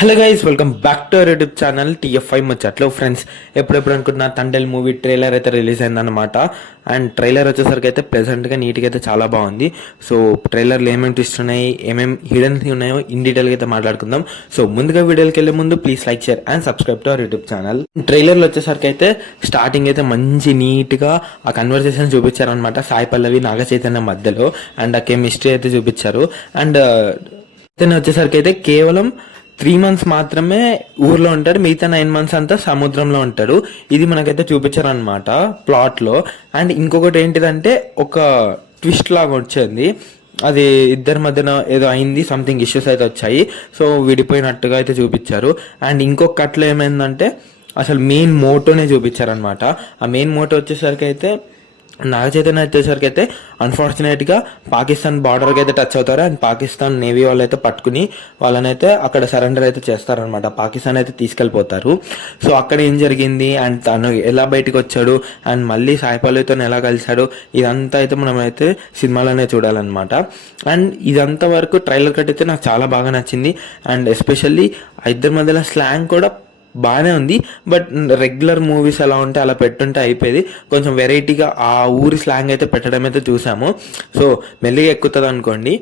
Hello guys, welcome back to our YouTube channel TFI ముచ్చట్లు. Friends, ఎప్పుడెప్పుడు అనుకుంటున్నా Thandel movie trailer అయితే రిలీజ్ అయిందనమాట. అండ్ ట్రైలర్ వచ్చేసరికి అయితే ప్లెజెంట్గా నీట్గా అయితే చాలా బాగుంది. సో ట్రైలర్లో ఏమేమి ట్విస్ట్ ఉన్నాయి, ఏమేమి హిడెన్ ఉన్నాయో ఇన్ డీటెయిల్గా అయితే మాట్లాడుకుందాం. సో ముందుగా వీడియోకి వెళ్ళే ముందు please like, share and subscribe to our YouTube channel. ట్రైలర్లో వచ్చేసరికి అయితే స్టార్టింగ్ అయితే మంచి నీట్గా ఆ కన్వర్సేషన్ చూపించారనమాట సాయి పల్లవి నాగ చైతన్య మధ్యలో. అండ్ ఆ కెమిస్ట్రీ అయితే చూపించారు. అండ్ వచ్చేసరికి అయితే కేవలం 3 months మాత్రమే ఊర్లో ఉంటాడు, మిగతా 9 months అంతా సముద్రంలో ఉంటాడు. ఇది మనకైతే చూపించారు అనమాట ప్లాట్లో. అండ్ ఇంకొకటి ఏంటిదంటే ఒక ట్విస్ట్ లాగా వచ్చింది, అది ఇద్దరి మధ్యన ఏదో అయింది, సంథింగ్ ఇష్యూస్ అయితే వచ్చాయి. సో విడిపోయినట్టుగా అయితే చూపించారు. అండ్ ఇంకొక కట్లో ఏమైందంటే అసలు మెయిన్ మోటోనే చూపించారనమాట. ఆ మెయిన్ మోటో వచ్చేసరికి అయితే నాగ చైతన్య వచ్చేసరికి అయితే అన్ఫార్చునేట్గా పాకిస్తాన్ బార్డర్కి అయితే టచ్ అవుతారు. అండ్ పాకిస్తాన్ నేవీ వాళ్ళు అయితే పట్టుకుని వాళ్ళనైతే అక్కడ సరెండర్ అయితే చేస్తారనమాట. పాకిస్తాన్ అయితే తీసుకెళ్ళిపోతారు. సో అక్కడ ఏం జరిగింది అండ్ తను ఎలా బయటకు వచ్చాడు అండ్ మళ్ళీ సాయి పల్లవితో ఎలా కలిశాడు, ఇదంతా అయితే మనం అయితే సినిమాలోనే చూడాలన్నమాట. అండ్ ఇదంతా వరకు ట్రైలర్ కట్ అయితే నాకు చాలా బాగా నచ్చింది. అండ్ ఎస్పెషల్లీ ఇద్దరి మధ్యలో స్లాంగ్ కూడా బాగానే ఉంది. బట్ రెగ్యులర్ మూవీస్ ఎలా ఉంటే అలా పెట్టుంటే అయిపోయేది. కొంచెం వెరైటీగా ఆ ఊరి స్లాంగ్ అయితే పెట్టడం అయితే చూసాము. సో మెల్లిగా ఎక్కుతుంది అనుకోండి.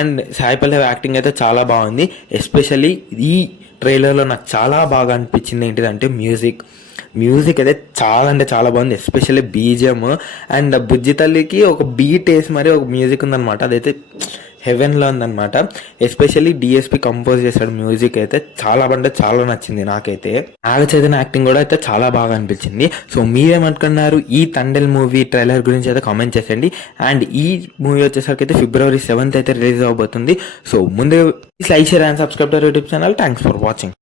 అండ్ సాయి పల్లవి యాక్టింగ్ అయితే చాలా బాగుంది. ఎస్పెషల్లీ ఈ ట్రైలర్లో నాకు చాలా బాగా అనిపించింది ఏంటిదంటే మ్యూజిక్ అయితే చాలా అంటే చాలా బాగుంది. ఎస్పెషల్లీ బీజిఎం అండ్ బుజ్జి తల్లికి ఒక బీట్ వేసి మరి ఒక మ్యూజిక్ ఉందన్నమాట, అదైతే హెవెన్లో ఉందన్నమాట. ఎస్పెషల్లీ డిఎస్పి కంపోజ్ చేశాడు మ్యూజిక్, అయితే చాలా అంటే చాలా నచ్చింది నాకైతే. నాగ చైతన్య యాక్టింగ్ కూడా అయితే చాలా బాగా అనిపించింది. సో మీరేమనుకున్నారు ఈ తండేల్ మూవీ ట్రైలర్ గురించి అయితే కామెంట్ చేసేయండి. అండ్ ఈ మూవీ వచ్చేసరికి అయితే February 7th అయితే రిలీజ్ అవబోతుంది. సో ముందు like, share and subscribe to YouTube channel. Thanks for watching.